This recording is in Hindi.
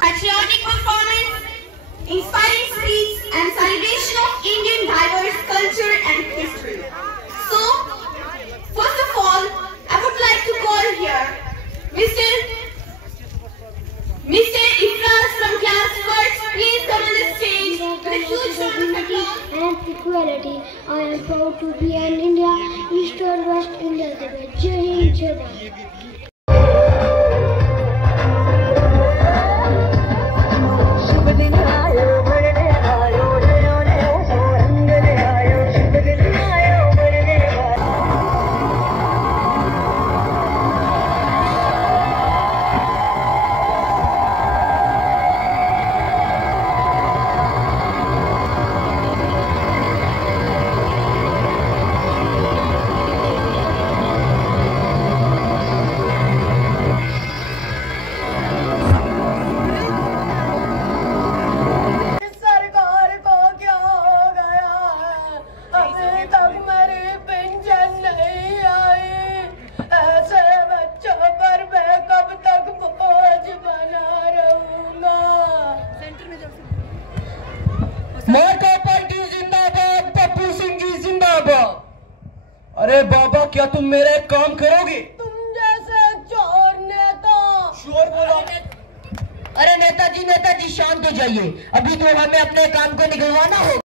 Patriotic performance, inspiring speech and celebration of Indian diverse culture and history. So, first of all, I would like to call here Mr. Ifraz from class 1st. Please come on the stage with a huge round of applause. And equality. I am proud to be an India, East or West India. Jai Hind, Jai Bharat. मार्का पार्टी जिंदाबाद, पप्पू सिंह जी जिंदाबाद। अरे बाबा, क्या तुम मेरा एक काम करोगे? तुम जैसे चोर नेता। शोर बोलो। अरे नेताजी शांत हो जाइए, अभी तो हमें अपने काम को निकलवाना होगा।